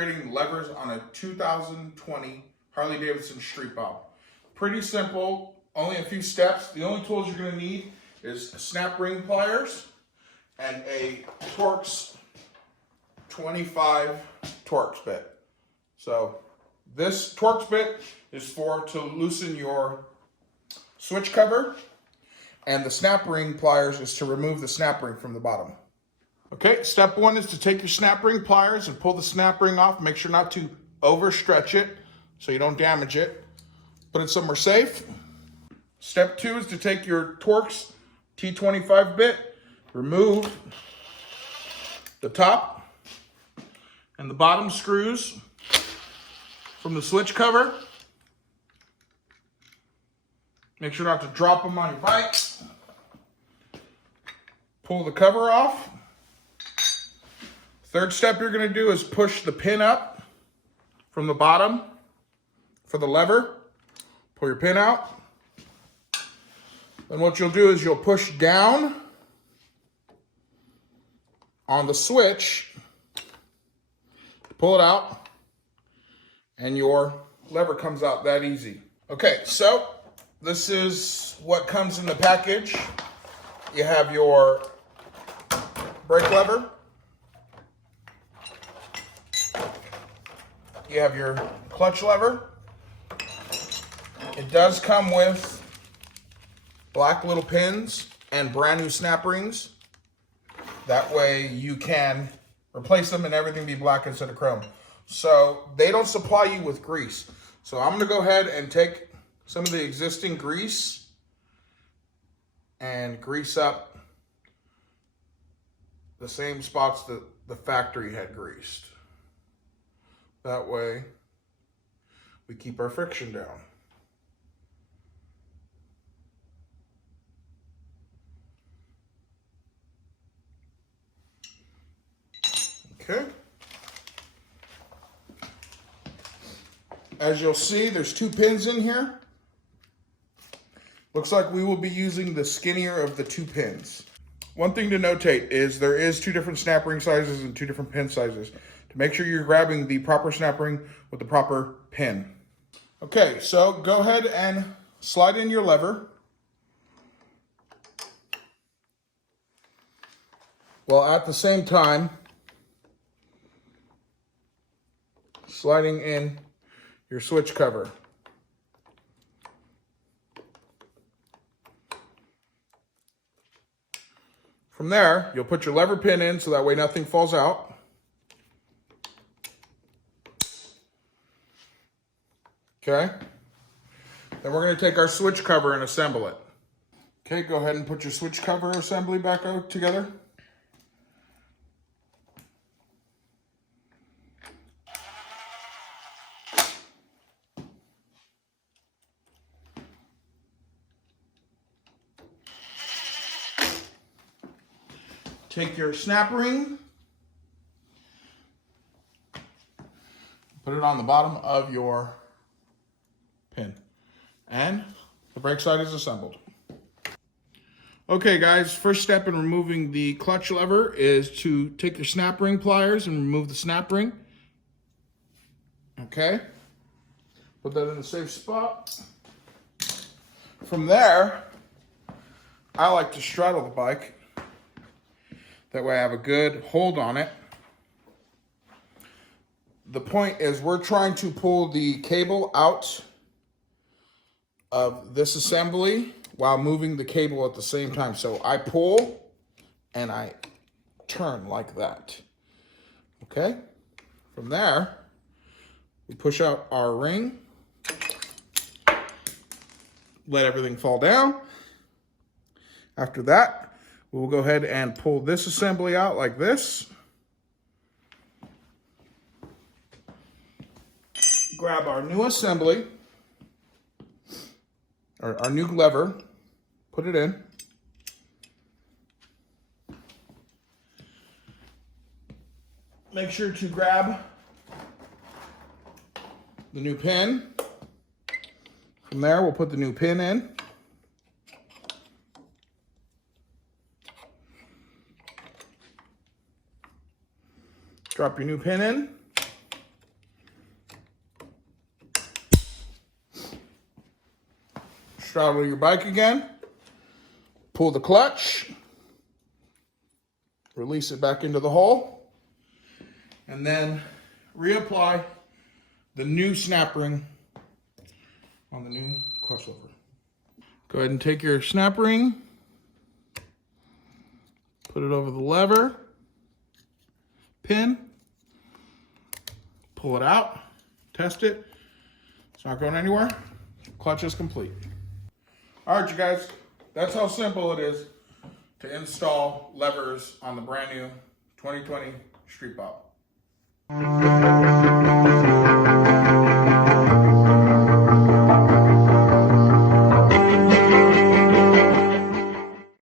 upgrading levers on a 2020 Harley Davidson Street Bob. Pretty simple, only a few steps. The only tools you're going to need is snap ring pliers and a Torx 25 Torx bit. So this Torx bit is to loosen your switch cover, and the snap ring pliers is to remove the snap ring from the bottom. Okay, step one is to take your snap ring pliers and pull the snap ring off. Make sure not to overstretch it so you don't damage it. Put it somewhere safe. Step two is to take your Torx T25 bit, remove the top and the bottom screws from the switch cover. Make sure not to drop them on your bike. Pull the cover off. Third step you're going to do is push the pin up from the bottom for the lever. Pull your pin out. Then what you'll do is you'll push down on the switch, pull it out, and your lever comes out that easy. Okay, so this is what comes in the package. You have your brake lever. You have your clutch lever. It does come with black little pins and brand new snap rings. That way you can replace them and everything be black instead of chrome. So they don't supply you with grease. So I'm going to go ahead and take some of the existing grease and grease up the same spots that the factory had greased. That way we keep our friction down. Okay. As you'll see, there's two pins in here. Looks like we will be using the skinnier of the two pins. One thing to notate is there is two different snap ring sizes and two different pin sizes. To make sure you're grabbing the proper snap ring with the proper pin. Okay, so go ahead and slide in your lever. While at the same time, sliding in your switch cover. From there, you'll put your lever pin in so that way nothing falls out. Okay. Then we're going to take our switch cover and assemble it. Okay, go ahead and put your switch cover assembly back out together. Take your snap ring, put it on the bottom of your pin, and the brake side is assembled. Okay guys, first step in removing the clutch lever is to take your snap ring pliers and remove the snap ring. Okay, put that in a safe spot. From there, I like to straddle the bike. That way I have a good hold on it. The point is we're trying to pull the cable out of this assembly while moving the cable at the same time. So I pull and I turn like that. Okay? From there, we push out our ring. Let everything fall down. After that, we'll go ahead and pull this assembly out like this. Grab our new assembly, or our new lever, put it in. Make sure to grab the new pin. From there, we'll put the new pin in. Drop your new pin in. throttle your bike again, pull the clutch, release it back into the hole, and then reapply the new snap ring on the new clutch lever. Go ahead and take your snap ring, put it over the lever, pin, pull it out, test it. It's not going anywhere. Clutch is complete. All right, you guys, that's how simple it is to install levers on the brand new 2020 Street Bob.